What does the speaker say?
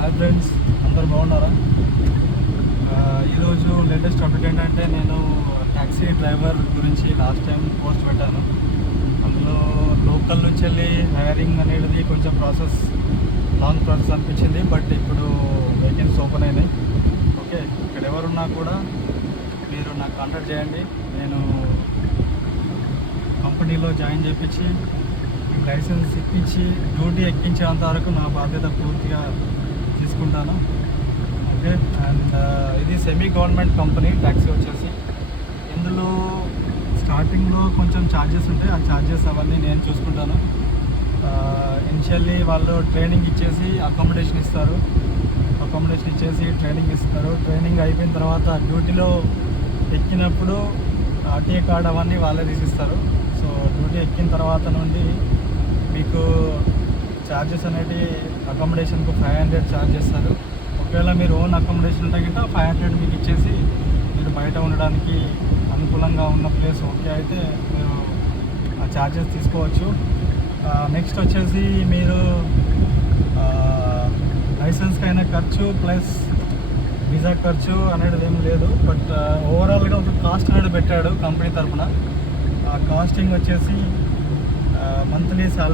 Hi friends, అందరు బాగున్నారా? ఈరోజు లేటెస్ట్ అప్డేట్ ఏంటంటే నేను ట్యాక్సీ డ్రైవర్ గురించి లాస్ట్ టైం పోస్ట్ పెట్టాను. అందులో లోకల్ నుంచి వెళ్ళి హైరింగ్ అనేది కొంచెం లాంగ్ ప్రాసెస్ అనిపించింది. బట్ ఇప్పుడు వేకెన్సీ ఓపెన్ అయినాయి. ఓకే, ఇక్కడ ఎవరున్నా కూడా మీరు నాకు కాంటాక్ట్ చేయండి. నేను కంపెనీలో జాయిన్ చేయించి లైసెన్స్ ఇప్పించి డ్యూటీ ఎక్కించేంత వరకు నా బాధ్యత పూర్తిగా తీసుకుంటాను. ఓకే, అండ్ ఇది సెమీ గవర్నమెంట్ కంపెనీ ట్యాక్సీ వచ్చేసి. ఇందులో స్టార్టింగ్లో కొంచెం ఛార్జెస్ ఉంటాయి. ఆ ఛార్జెస్ అవన్నీ నేను చూసుకుంటాను. ఇనిషియల్లీ వాళ్ళు ట్రైనింగ్ ఇచ్చేసి అకామిడేషన్ ఇస్తారు. ట్రైనింగ్ అయిపోయిన తర్వాత డ్యూటీలో ఎక్కినప్పుడు ఆర్టీఏ కార్డ్ అవన్నీ వాళ్ళే తీసిస్తారు. సో డ్యూటీ ఎక్కిన తర్వాత నుండి మీకు ఛార్జెస్ అనేది అకామిడేషన్కు 500 ఛార్జ్ చేస్తారు. ఒకవేళ మీరు ఓన్ అకామిడేషన్ ఉంటే గిట్ట 500 మీకు ఇచ్చేసి మీరు బయట ఉండడానికి అనుకూలంగా ఉన్న ప్లేస్ ఓకే అయితే మీరు ఆ ఛార్జెస్ తీసుకోవచ్చు. నెక్స్ట్ వచ్చేసి మీరు లైసెన్స్కి అయిన ఖర్చు ప్లస్ వీసా ఖర్చు అనేది ఏం లేదు. బట్ ఓవరాల్గా ఒక కాస్ట్ అనేది పెట్టాడు కంపెనీ తరఫున. ఆ కాస్టింగ్ వచ్చేసి మంత్లీ సాలరీ